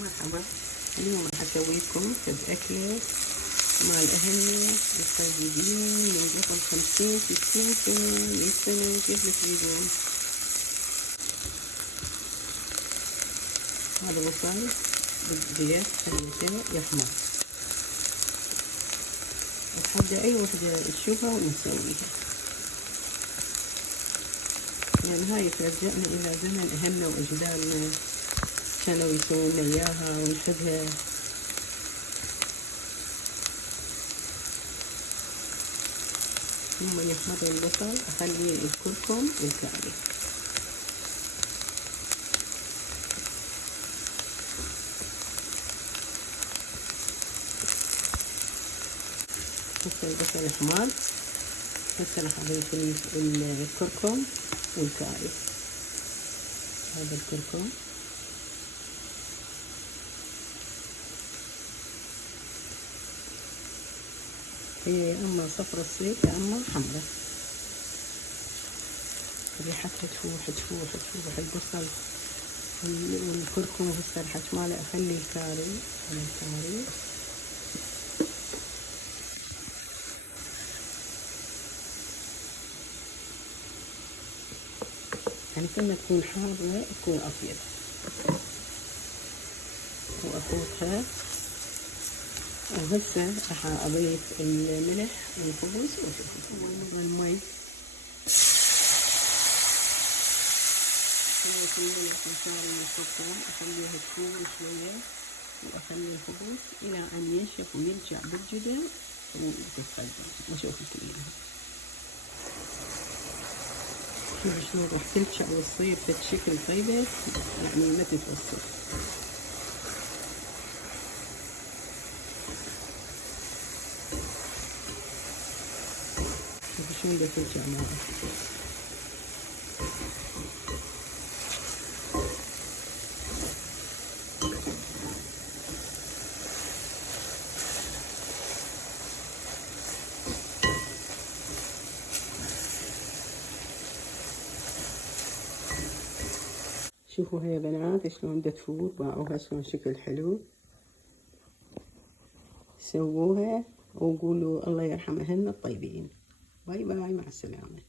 مرحبا. اليوم راح اسوي لكم أكلة مال أهلنا الطيبين من قبل 50 60 سنة 100 سنة كيف ما تريدون. هذا بصل بالزيت خليته يحمر لحد أي وحدة تشوفها ونسويها، يعني هاي ترجعنا إلى زمن أهلنا وأجدادنا كانوا يسوون لنا إياها ونحبها. ثم يحمر البصل أخلي الكركم والكاري. هسه البصل حمر، هسه راح أضيف الكركم والكاري. هذا الكركم هي اما صفرة تصير يا اما حمرا، ريحتها تفوح تفوح تفوح البصل والكركم. هسه الحج ماله اخلي الكاري يعني كل ما تكون حارة تكون أطيب. وأخوضها، وهسه راح أضيف الملح والخبز وشوفوا المي. شوية الملح والكاري والكركم أخليها تفور شوية، وأخلي الخبز إلى أن ينشف ويرجع بالجدر وتتقدم وأشوفك إياها. شوفوا شلون راح تنشع وتصير بشكل طيبة، يعني ما تتوسخ. شوفوا شلون بدها تنشع معها. شوفوا هي بنات شلون بدها تفور، باعوها شلون شكل حلو. سووها وقولوا الله يرحم أهلنا الطيبين. باي باي، مع السلامة.